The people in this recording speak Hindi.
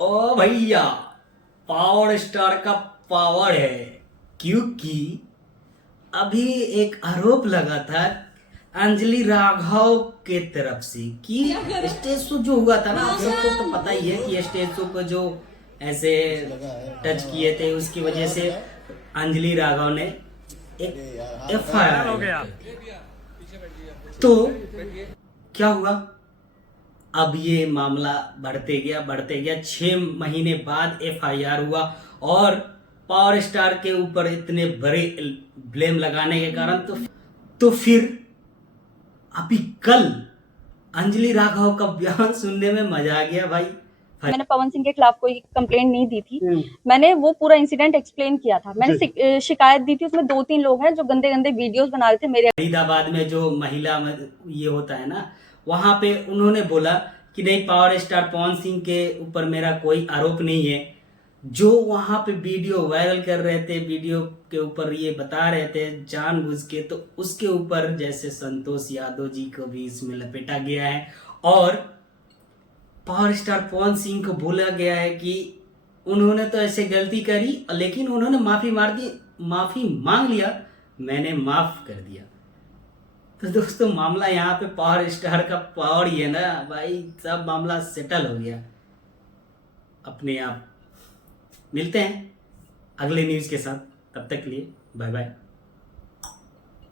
ओ भैया, पावर स्टार का पावर है। क्योंकि अभी एक आरोप लगा था अंजलि राघव के तरफ से कि स्टेज शो जो हुआ था ना, आप सबको तो पता ही है कि स्टेज शो को जो ऐसे टच किए थे, उसकी वजह से अंजलि राघव ने एक एफआईआर हो गया। तो क्या हुआ, अब ये मामला बढ़ते गया 6 महीने बाद एफआईआर हुआ। और पावर स्टार के ऊपर इतने बड़े ब्लेम लगाने के कारण तो फिर अभी कल अंजलि राघव का बयान सुनने में मजा आ गया भाई। मैंने पवन सिंह के खिलाफ कोई कंप्लेंट नहीं दी थी। मैंने वो पूरा इंसिडेंट एक्सप्लेन किया था। मैंने शिकायत दी थी, उसमें 2-3 लोग हैं जो गंदे गंदे वीडियोस बना रहे थे मेरे। फरीदाबाद में जो महिला ये होता है ना, वहां पे उन्होंने बोला कि नहीं, पावर स्टार पवन सिंह के ऊपर मेरा कोई आरोप नहीं है। जो वहां पे वीडियो वायरल कर रहे थे, वीडियो के ऊपर ये बता रहे थे जानबूझ के, तो उसके ऊपर जैसे संतोष यादव जी को भी इसमें लपेटा गया है। और पावर स्टार पवन सिंह को बोला गया है कि उन्होंने तो ऐसे गलती करी, लेकिन उन्होंने माफी मांग लिया, मैंने माफ कर दिया। तो दोस्तों, मामला यहाँ पे पावर स्टार का पावर ही है ना भाई, सब मामला सेटल हो गया अपने आप। मिलते हैं अगले न्यूज के साथ, तब तक के लिए बाय बाय।